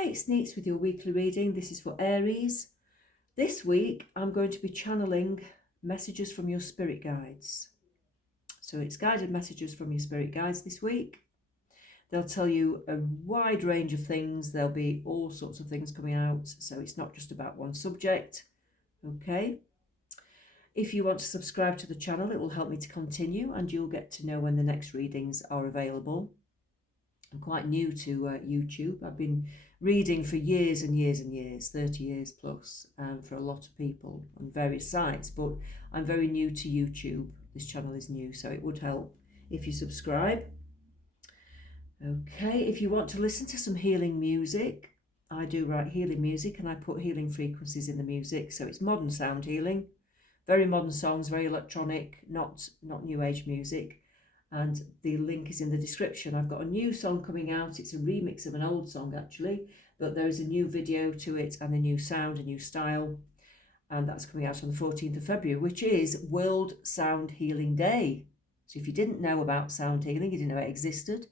Hi, it's Neets with your weekly reading. This is for Aries. This week, I'm going to be channeling messages from your spirit guides. So it's guided messages from your spirit guides this week. They'll tell you a wide range of things. There'll be all sorts of things coming out. So it's not just about one subject. Okay. If you want to subscribe to the channel, it will help me to continue and you'll get to know when the next readings are available. I'm quite new to YouTube. I've been reading for years and years and years, 30 years plus, for a lot of people on various sites, but I'm very new to YouTube. This channel is new, so it would help if you subscribe. Okay, if you want to listen to some healing music, I do write healing music and I put healing frequencies in the music, so it's modern sound healing, very modern songs, very electronic, not new age music. And the link is in the description. I've got a new song coming out. It's a remix of an old song actually, but there is a new video to it and a new sound, a new style, and that's coming out on the 14th of February, which is World Sound Healing Day. So if you didn't know about sound healing, you didn't know it existed,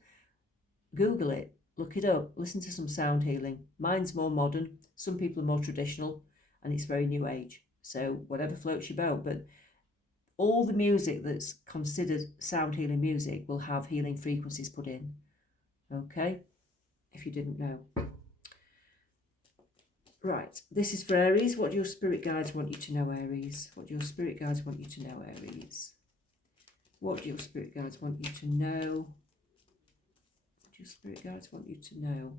Google it, look it up, listen to some sound healing. Mine's more modern, some people are more traditional, and it's very new age. So whatever floats your boat, but all the music that's considered sound healing music will have healing frequencies put in. Okay, if you didn't know. Right, this is for Aries. What do your spirit guides want you to know, Aries? What do your spirit guides want you to know, Aries? What do your spirit guides want you to know? What do your spirit guides want you to know?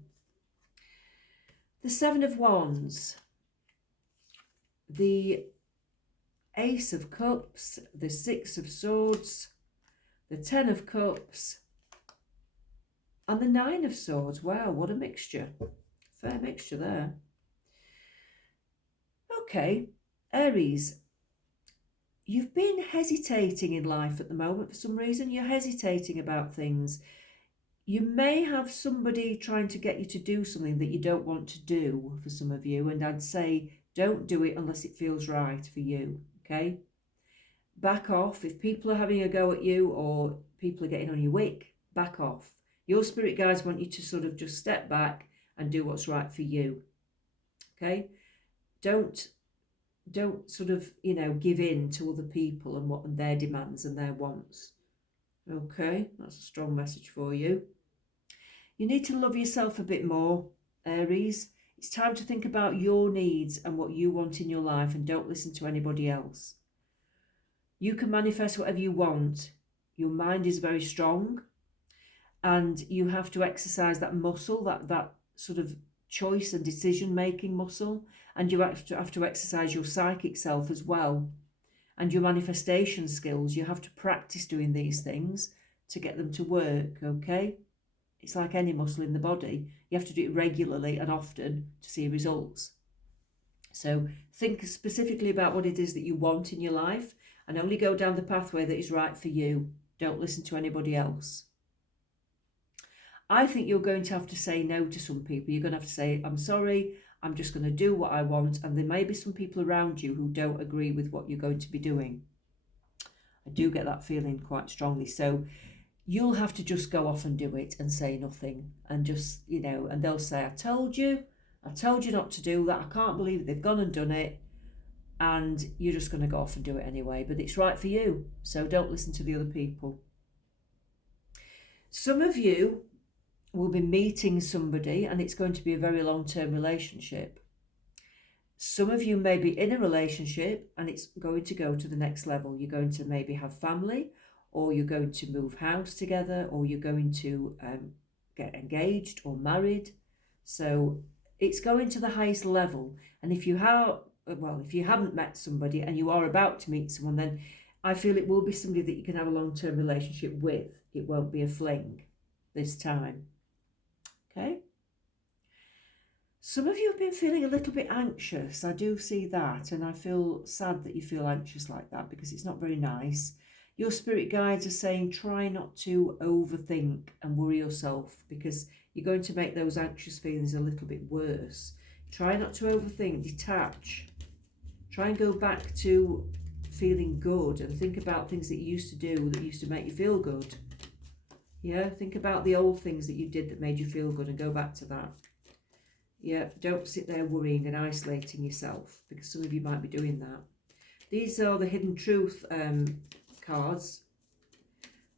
The Seven of Wands. The Ace of Cups, the Six of Swords, the Ten of Cups, and the Nine of Swords. Wow, what a mixture. Fair mixture there. Okay, Aries, you've been hesitating in life at the moment for some reason. You're hesitating about things. You may have somebody trying to get you to do something that you don't want to do for some of you, and I'd say don't do it unless it feels right for you. Okay, back off. If people are having a go at you or people are getting on your wick, back off. Your spirit guides want you to sort of just step back and do what's right for you. Okay, don't sort of, you know, give in to other people and what their demands and their wants. Okay, that's a strong message for you. You need to love yourself a bit more, Aries. It's time to think about your needs and what you want in your life and don't listen to anybody else. You can manifest whatever you want. Your mind is very strong and you have to exercise that muscle, that sort of choice and decision-making muscle, and you have to exercise your psychic self as well and your manifestation skills. You have to practice doing these things to get them to work, okay? It's like any muscle in the body. You have to do it regularly and often to see results. So think specifically about what it is that you want in your life and only go down the pathway that is right for you. Don't listen to anybody else. I think you're going to have to say no to some people. You're going to have to say, I'm sorry, I'm just going to do what I want. And there may be some people around you who don't agree with what you're going to be doing. I do get that feeling quite strongly. So you'll have to just go off and do it and say nothing and just, you know, and they'll say, I told you not to do that. I can't believe they've gone and done it. And you're just going to go off and do it anyway. But it's right for you. So don't listen to the other people. Some of you will be meeting somebody and it's going to be a very long-term relationship. Some of you may be in a relationship and it's going to go to the next level. You're going to maybe have family, or you're going to move house together, or you're going to get engaged or married. So it's going to the highest level. And if you haven't met somebody and you are about to meet someone, then I feel it will be somebody that you can have a long-term relationship with. It won't be a fling this time. Okay? Some of you have been feeling a little bit anxious. I do see that, and I feel sad that you feel anxious like that because it's not very nice. Your spirit guides are saying try not to overthink and worry yourself because you're going to make those anxious feelings a little bit worse. Try not to overthink, detach. Try and go back to feeling good and think about things that you used to do that used to make you feel good. Yeah, think about the old things that you did that made you feel good and go back to that. Yeah, don't sit there worrying and isolating yourself, because some of you might be doing that. These are the Hidden Truth cards.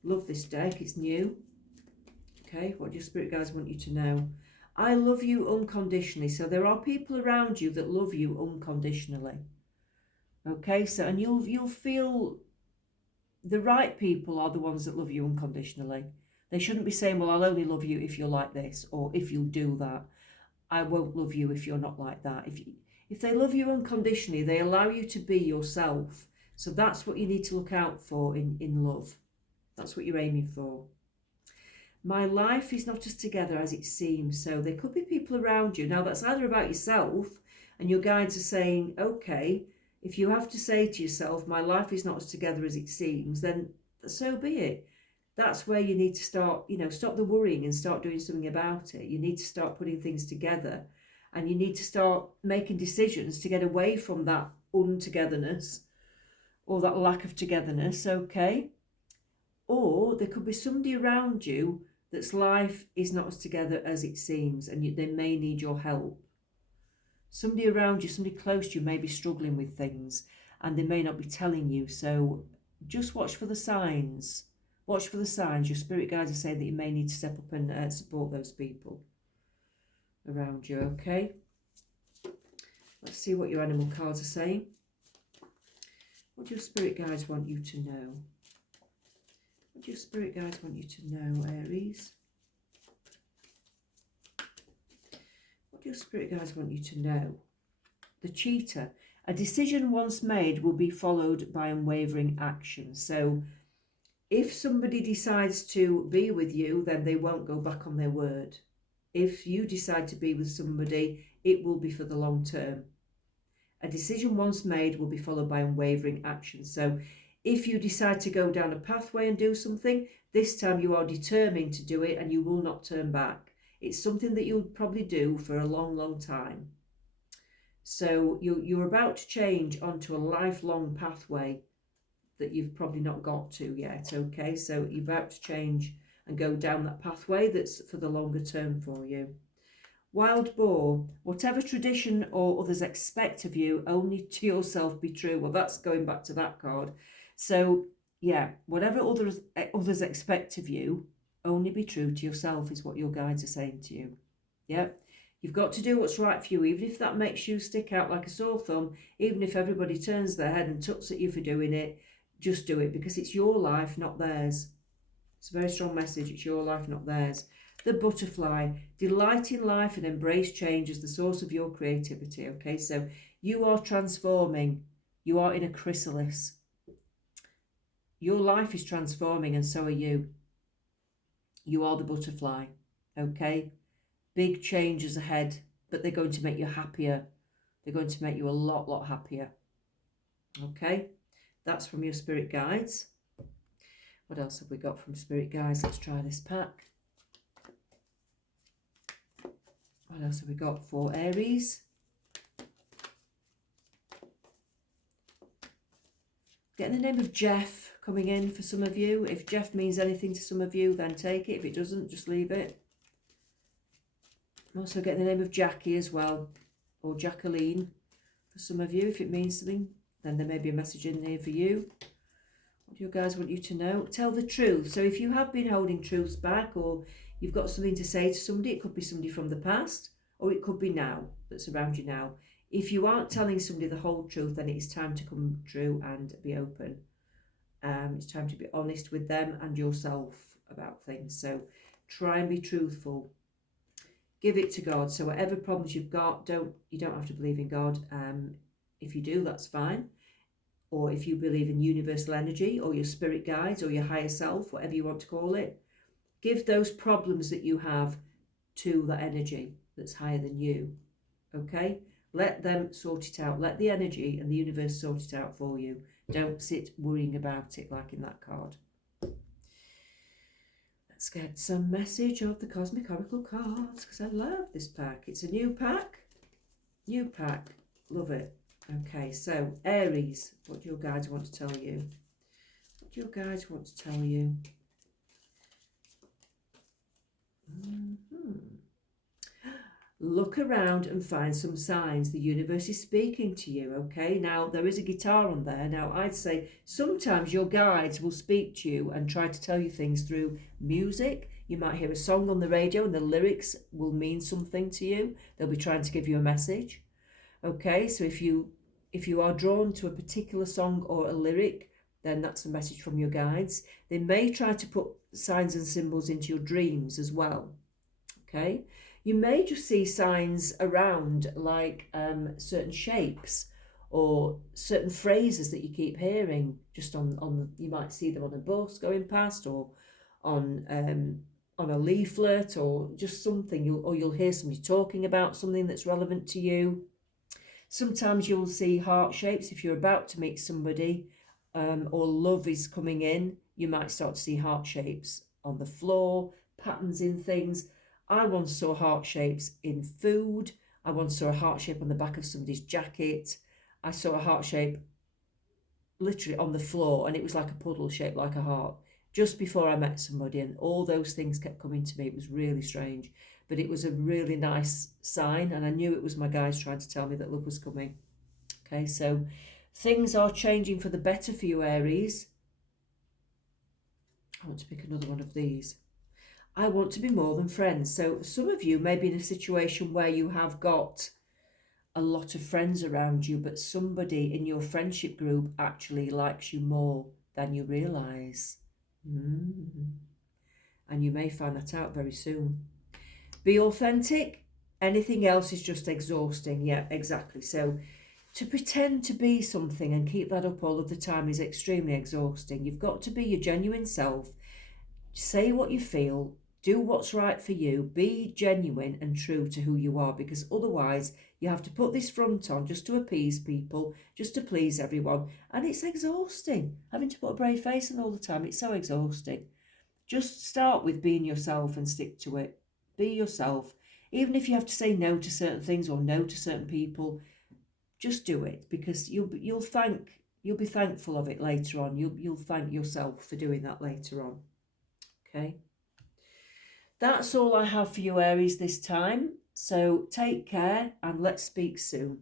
Love this deck, it's new. Okay, what do your spirit guides want you to know? I love you unconditionally. So there are people around you that love you unconditionally. Okay, so and you'll feel the right people are the ones that love you unconditionally. They shouldn't be saying, well, I'll only love you if you're like this, or if you'll do that. I won't love you if you're not like that. If they love you unconditionally, they allow you to be yourself. So that's what you need to look out for in love. That's what you're aiming for. My life is not as together as it seems. So there could be people around you. Now that's either about yourself, and your guides are saying, okay, if you have to say to yourself, my life is not as together as it seems, then so be it. That's where you need to start, stop the worrying and start doing something about it. You need to start putting things together, and you need to start making decisions to get away from that untogetherness or that lack of togetherness, okay? Or there could be somebody around you that's life is not as together as it seems, and they may need your help. Somebody around you, somebody close to you may be struggling with things, and they may not be telling you. So just watch for the signs. Watch for the signs. Your spirit guides are saying that you may need to step up and support those people around you, okay? Let's see what your animal cards are saying. What do your spirit guides want you to know? What do your spirit guides want you to know, Aries? What do your spirit guides want you to know? The cheater. A decision once made will be followed by unwavering action. So if somebody decides to be with you, then they won't go back on their word. If you decide to be with somebody, it will be for the long term. A decision once made will be followed by unwavering action. So if you decide to go down a pathway and do something, this time you are determined to do it and you will not turn back. It's something that you'll probably do for a long, long time. So you're about to change onto a lifelong pathway that you've probably not got to yet, okay? So you're about to change and go down that pathway that's for the longer term for you. Wild boar, whatever tradition or others expect of you, only to yourself be true. Well, that's going back to that card. So, yeah, whatever others expect of you, only be true to yourself is what your guides are saying to you. Yeah, you've got to do what's right for you, even if that makes you stick out like a sore thumb, even if everybody turns their head and tucks at you for doing it, just do it because it's your life, not theirs. It's a very strong message. It's your life, not theirs. The butterfly, delight in life and embrace change as the source of your creativity. Okay, so you are transforming. You are in a chrysalis. Your life is transforming and so are you. You are the butterfly. Okay, big changes ahead, but they're going to make you happier. They're going to make you a lot happier. Okay, that's from your spirit guides. What else have we got from spirit guides? Let's try this pack. What else have we got for Aries? Getting the name of Jeff coming in for some of you. If Jeff means anything to some of you, then take it. If it doesn't, just leave it. I'm also getting the name of Jackie as well, or Jacqueline for some of you. If it means something, then there may be a message in here for you. What do you guys want you to know? Tell the truth. So if you have been holding truths back, or you've got something to say to somebody, it could be somebody from the past, or it could be now, that's around you now. If you aren't telling somebody the whole truth, then it's time to come true and be open. It's time to be honest with them and yourself about things. So try and be truthful. Give it to God. So whatever problems you've got, you don't have to believe in God. If you do, that's fine. Or if you believe in universal energy or your spirit guides or your higher self, whatever you want to call it, give those problems that you have to that energy that's higher than you. Okay? Let them sort it out. Let the energy and the universe sort it out for you. Don't sit worrying about it like in that card. Let's get some message of the Cosmic Oracle cards because I love this pack. It's a new pack. New pack. Love it. Okay, so Aries, what do your guides want to tell you? What do your guides want to tell you? Look around and find some signs the universe is speaking to you, okay? Now, there is a guitar on there. Now, I'd say sometimes your guides will speak to you and try to tell you things through music. You might hear a song on the radio and the lyrics will mean something to you. They'll be trying to give you a message, okay? So if you are drawn to a particular song or a lyric, then that's a message from your guides. They may try to put signs and symbols into your dreams as well, okay? You may just see signs around, like certain shapes or certain phrases that you keep hearing just you might see them on a bus going past, or on a leaflet, or just something, you'll hear somebody talking about something that's relevant to you. Sometimes you'll see heart shapes if you're about to meet somebody, or love is coming in. You might start to see heart shapes on the floor, patterns in things. I once saw heart shapes in food. I once saw a heart shape on the back of somebody's jacket. I saw a heart shape literally on the floor, and it was like a puddle shaped like a heart just before I met somebody, and all those things kept coming to me. It was really strange, but it was a really nice sign, and I knew it was my guides trying to tell me that love was coming. Okay, so things are changing for the better for you, Aries. I want to pick another one of these. I want to be more than friends. So some of you may be in a situation where you have got a lot of friends around you, but somebody in your friendship group actually likes you more than you realise. And you may find that out very soon. Be authentic. Anything else is just exhausting. Yeah, exactly. So to pretend to be something and keep that up all of the time is extremely exhausting. You've got to be your genuine self. Say what you feel. Do what's right for you. Be genuine and true to who you are, because otherwise you have to put this front on just to appease people, just to please everyone. And it's exhausting. Having to put a brave face on all the time, it's so exhausting. Just start with being yourself and stick to it. Be yourself. Even if you have to say no to certain things or no to certain people, just do it, because you'll be thankful of it later on. You'll thank yourself for doing that later on. Okay. That's all I have for you, Aries, this time. So take care and let's speak soon.